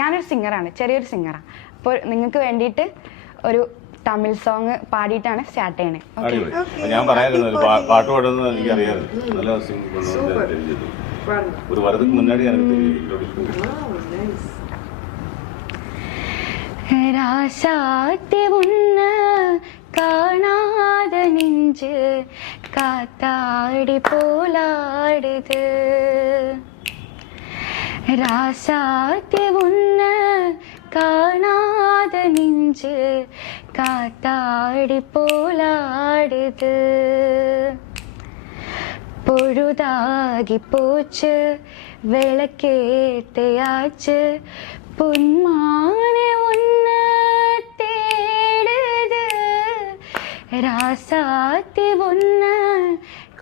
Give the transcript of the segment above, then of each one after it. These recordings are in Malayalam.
ഞാനൊരു സിംഗറാണ്, ചെറിയൊരു സിംഗറാണ്. അപ്പോൾ നിങ്ങൾക്ക് വേണ്ടിയിട്ട് ഒരു തമിഴ് സോങ് പാടിയിട്ടാണ് സ്റ്റാർട്ട് ചെയ്യണേ. ഞാൻ പറയായിരുന്നു പാട്ട് പാടുന്നത് എനിക്ക് അറിയാറ്. നല്ല ഒരു വരതുക്ക് മുന്നാടി ராசாத்தி உன்ன காணாத நெஞ்சு காத்தாடி போலாடுது. ராசாத்தி உன்ன காணாத நெஞ்சு காத்தாடி போலாடுது. பொழுதாகி போச்சு விளக்கேத்தையாச்சு பொன்மானே உன்ன தேடுது. ராசாத்தி உன்ன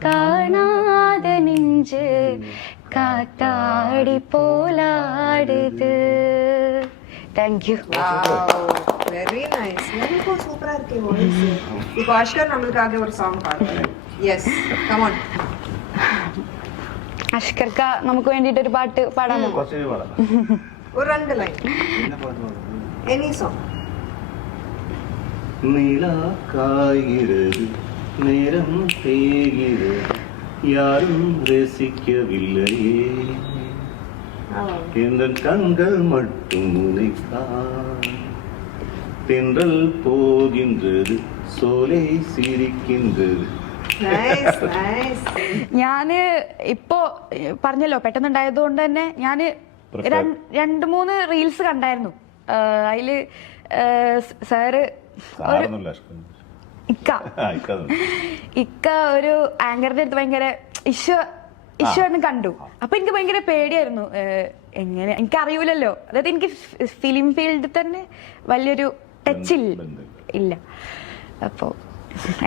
காணாத நெஞ்சு காத்தாடி போலாடுது. தேங்க்யூ. Very nice. ரொம்ப சூப்பரா இருக்கு வாய்ஸ். இப்போ அஷ்கர் நம்மளுக்காக ஒரு சாங் பாடுறாரு. Yes come on. അഷ്കർക്ക നമുക്ക് വേണ്ടിയിട്ട് ഒരു പാട്ട് പാടാമോ? ഒരു 2 ലൈൻ എനി സോങ്. நிலா காய்கிறது நேரம் தேய்கிறது யாரும் ரசிக்கவில்லையே இந்த கண்கள் மட்டும் உனைத்தான் தென்றல் போகின்றது சோலை சிரிக்கின்றது. ഞാന് ഇപ്പോ പറഞ്ഞല്ലോ പെട്ടെന്നുണ്ടായത് കൊണ്ട് തന്നെ ഞാന് 2-3 റീൽസ് കണ്ടായിരുന്നു. അതില് സാറ് ഇക്ക ഒരു ആങ്കറിന്റെ അടുത്ത് ഭയങ്കര ഇഷ്യൂ കണ്ടു. അപ്പൊ എനിക്ക് ഭയങ്കര പേടിയായിരുന്നു. എങ്ങനെ എനിക്കറിയൂലല്ലോ, അതായത് എനിക്ക് ഫിലിം ഫീൽഡിൽ തന്നെ വലിയൊരു ടച്ച് ഇല്ല. അപ്പോ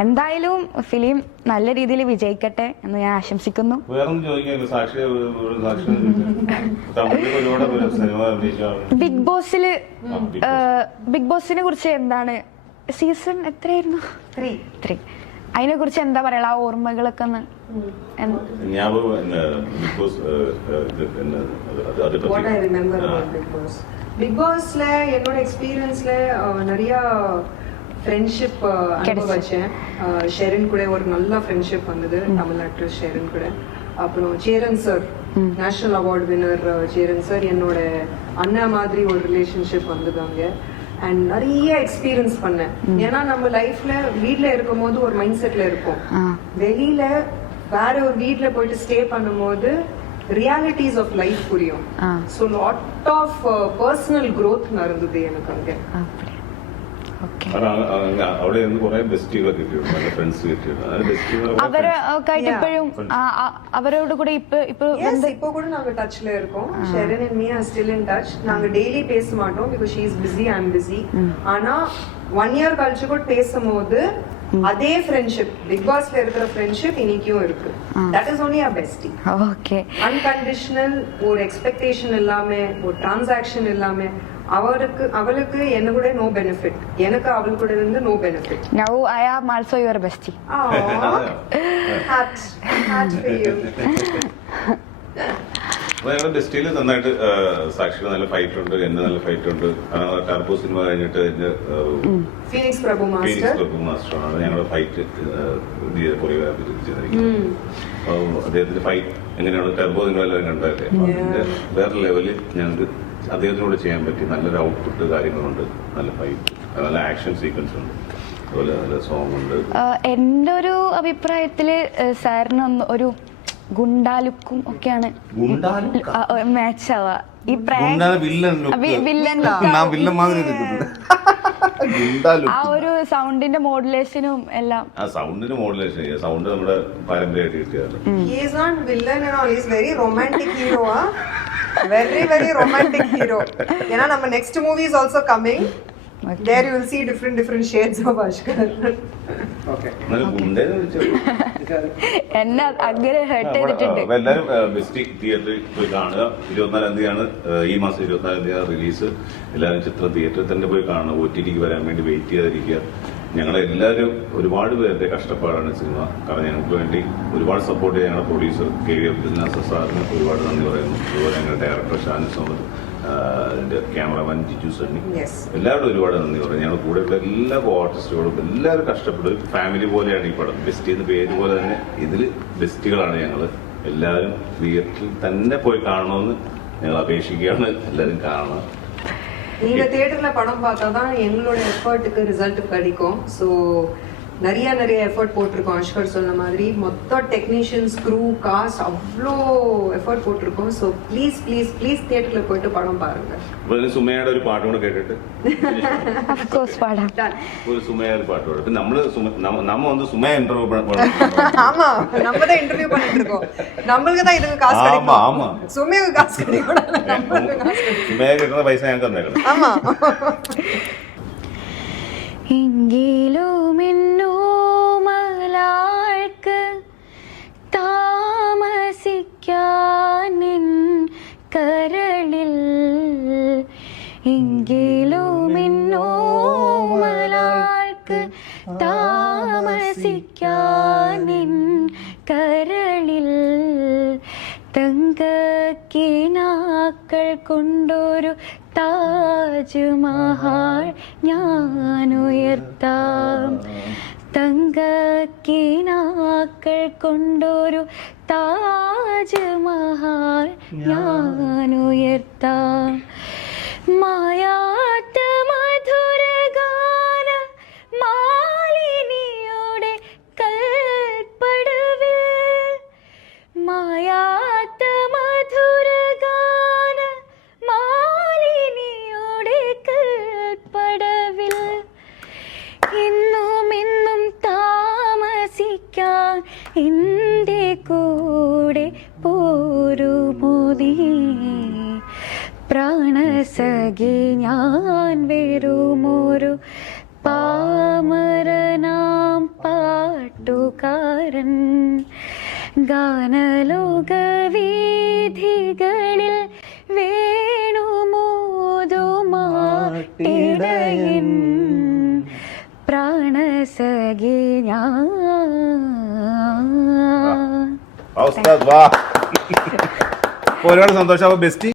എന്തായാലും ഫിലിം നല്ല രീതിയിൽ വിജയിക്കട്ടെ എന്ന് ഞാൻ ആശംസിക്കുന്നു. ബിഗ് ബോസിനെ കുറിച്ച് എന്താണ്, സീസൺ എത്രയായിരുന്നു? 3. അതിനെ കുറിച്ച് എന്താ പറയാ, ആ ഓർമ്മകളൊക്കെ ഒന്ന്. ബിഗ് ബോസ്ல என்னோட எக்ஸ்பீரியன்ஸ்ல நிறைய ஃப்ரெண்ட்ஷிப் அனுபவிச்சேன். ஷெரின் கூட ஒரு நல்ல ஃப்ரெண்ட்ஷிப் வந்தது, தமிழ் ஆக்ட்ரஸ் ஷெரின் கூட. அப்புறம் Cheran sir, national award winner Cheran sir, என்னோட அண்ணா மாதிரி ஒரு ரிலேஷன்ஷிப் வந்தது அங்க. அண்ட் நிறைய எக்ஸ்பீரியன்ஸ் பண்ணேன். ஏன்னா நம்ம லைஃப்ல வீட்ல இருக்கும் போது ஒரு மைண்ட் செட்ல இருப்போம், வெளியில வேற ஒரு வீட்ல போயிட்டு ஸ்டே பண்ணும்போது ரியாலிட்டிஸ் ஆஃப் லைஃப் புரியும். So lot of personal growth நடந்தது எனக்கு அங்க. അവിടെ കുറെ ബെസ്റ്റികൾ കിട്ടിയിട്ടുണ്ട്, നല്ല ഫ്രണ്ട്സ് കിട്ടിയിട്ടുണ്ട്. അവരോട് കൂടെ இப்போ கூட நாங்க டச்ல இருக்கோம். Sherin and me are still in touch. நாங்க டெய்லி பேச மாட்டோம் because she is busy, I am busy. ஆனா 1 year கழிச்சு கூட பேசும்போது அதே ஃப்ரெண்ட்ஷிப், பிக் பாஸ்ல இருக்கிற ஃப்ரெண்ட்ஷிப் இன்னைக்கும் இருக்கு. that is only a bestie. okay. Unconditional, ஒரு எக்ஸ்பெக்டேஷன் இல்லாம, ஒரு டிரான்சாக்ஷன் இல்லாம. அவளுக்கு என்ன கூட நோ பெனிஃபிட், எனக்கு அவள் கூட இருந்து no benefit. now I am also your bestie. heart for you. ബെസ്റ്റിയിൽ നന്നായിട്ട് സാക്ഷിയുടെ നല്ല ഫൈറ്റ് ഉണ്ട്, എന്നെ നല്ല ഫൈറ്റ് ഉണ്ട്. ടർബോ സിനിമ കഴിഞ്ഞിട്ട് ഫീനിക്സ് പ്രഭു മാസ്റ്ററാണ് ഞങ്ങളുടെ ഫൈറ്റ് ചെയ്തിരിക്കുന്നത്. അദ്ദേഹത്തിന്റെ ഫൈറ്റ് എങ്ങനെയാണ് ടർബോ സിനിമ എല്ലാവരും കണ്ടതല്ലേ, അതിന്റെ വേറെ ലെവലിൽ ഞങ്ങൾക്ക് അദ്ദേഹത്തിനോട് ചെയ്യാൻ പറ്റി. നല്ലൊരു ഔട്ട്പുട്ട് കാര്യങ്ങളുണ്ട്, നല്ല ഫൈറ്റ്, നല്ല ആക്ഷൻ സീക്വൻസ് ഉണ്ട്, അതുപോലെ നല്ല സോങ് ഉണ്ട്. എന്റെ ഒരു അഭിപ്രായത്തില് സാറിന് ഒരു ഗുണ്ടാലുക്കും ഒക്കെയാണ് മാച്ച് ആവുക. ഈ ആ ഒരു സൗണ്ടിന്റെ മോഡുലേഷനും എല്ലാം. സൗണ്ടിന്റെ മോഡുലേഷൻ, സൗണ്ട് നമ്മുടെ പാരമ്പര്യമായിട്ട് കിട്ടിയത്. Very very romantic hero. ஏன்னா நம்ம next movie is also coming. There you will see different shades of Ashkar. Okay. എന്നെ അങ്ങനെ ഹേർട്ട് ചെയ്തിട്ടുണ്ട്. എല്ലാവരും ബെസ്റ്റ് തിയേറ്ററിൽ പോയി കാണുക. 24-ാം തീയതിയാണ്, ഈ മാസം 24-ാം തീയതി റിലീസ്. എല്ലാവരും ചിത്രം തിയേറ്ററിൽ തന്നെ പോയി കാണുക. OTTക്ക് വരാൻ വേണ്ടി വെയിറ്റ് ചെയ്യാതിരിക്കുക. ഞങ്ങളെല്ലാവരും ഒരുപാട് പേരുടെ കഷ്ടപ്പാടാണ് സിനിമ. കാരണം ഞങ്ങൾക്ക് വേണ്ടി ഒരുപാട് സപ്പോർട്ട് ചെയ്യാൻ ഞങ്ങളുടെ പ്രൊഡ്യൂസർ KV അബ്ദുൽ നാസർ സാറിന് ഒരുപാട് നന്ദി പറയുന്നു. അതുപോലെ ഞങ്ങളുടെ ഡയറക്ടർ ഷാനിസ് മുഹമ്മദ്, അതിന്റെ ക്യാമറമാൻ ജിജു സണ്ണി, Yes. എല്ലാവരും ഒരുപാട് നന്ദി പറയും. ഞങ്ങൾ കൂടെയുള്ള എല്ലാ ആർട്ടിസ്റ്റുകളും എല്ലാവരും കഷ്ടപ്പെട്ടു. ഒരു ഫാമിലി പോലെയാണ് ഈ പടം. ബെസ്റ്റ് എന്ന് പേര് പോലെ തന്നെ ഇതിൽ ബെസ്റ്റുകളാണ് ഞങ്ങൾ. എല്ലാവരും തിയേറ്ററിൽ തന്നെ പോയി കാണണമെന്ന് ഞങ്ങൾ അപേക്ഷിക്കുകയാണ്. എല്ലാവരും കാണണം. நீங்க தியேட்டர்ல படம் பார்த்தாதான் எங்களோட எஃபர்ட்டுக்கு ரிசல்ட் கிடைக்கும். ஸோ நிறைய எஃபர்ட் போட்டிருக்கோம். அஷ்கர் சொன்ன மாதிரி மொத்த டெக்னீஷியன்ஸ், க்ரூ, காஸ்ட் அவ்வளோ எஃபர்ட் போட்டிருக்கோம். ஸோ ப்ளீஸ் ப்ளீஸ் ப்ளீஸ் தியேட்டர்ல പോയിട്ട് പടം பாருங்க. അപ്പോൾ ഇതിന് സുമയുടെ ഒരു പാട്ടും കൂടെ കേട്ടിട്ട് ഓഫ് കോഴ്സ് പാടാം. ഒരു സുമയ ഒരു പാട്ട് പാടും. நம்ம வந்து சுமையா இன்டர்வியூ ஆமா, நம்ம தான் இன்டர்வியூ பண்ணிட்டு இருக்கோம். நம்மளுக்கு தான் இதுக்கு காசு ஆமா கிடைக்கும். ஆமா சுமைக்கு காசு கிடைக்கும். நம்மளுக்கு காசு கிடைக்கும். சுமையா கிட்ட பைசா ഞങ്ങൾക്ക് തന്നേക്കണം. ஆமா. എങ്കിലും എന്നോ മലാൾക്ക് താമസിക്കാനിൻ കരളിൽ, എങ്കിലും എന്നോ മലാൾക്ക് താമസിക്കാനിൻ കരളിൽ തങ്കക്കിനാക്കൾ കൊണ്ടൊരു താജ്മഹൽ ഞാൻ ഉയർത്താം. തങ്കക്കിനാക്കൾ കൊണ്ടൊരു താജ്മഹൽ ഞാൻ ഉയർത്താം. മായാത്ത മധുരഗാന മാലിനിയുടെ കൽപ്പടവിൽ, മായാത്ത മധുരഗാന മാലിനിയുടെ കൽപ്പടവിൽ എന്നും എന്നും താമസിക്കാൻ എൻ്റെ കൂടെ പോരുമോദി. പ്രാണസഖി ഞാൻ വെറുമൊരു പാമരനാം പാട്ടുകാരൻ, ഗാനലോകവീഥികളിൽ വേണുമോതുമാട്ടിടയൻ, പ്രാണസഖി ഞാൻ. ഒരുപാട് സന്തോഷം. ബെസ്റ്റ്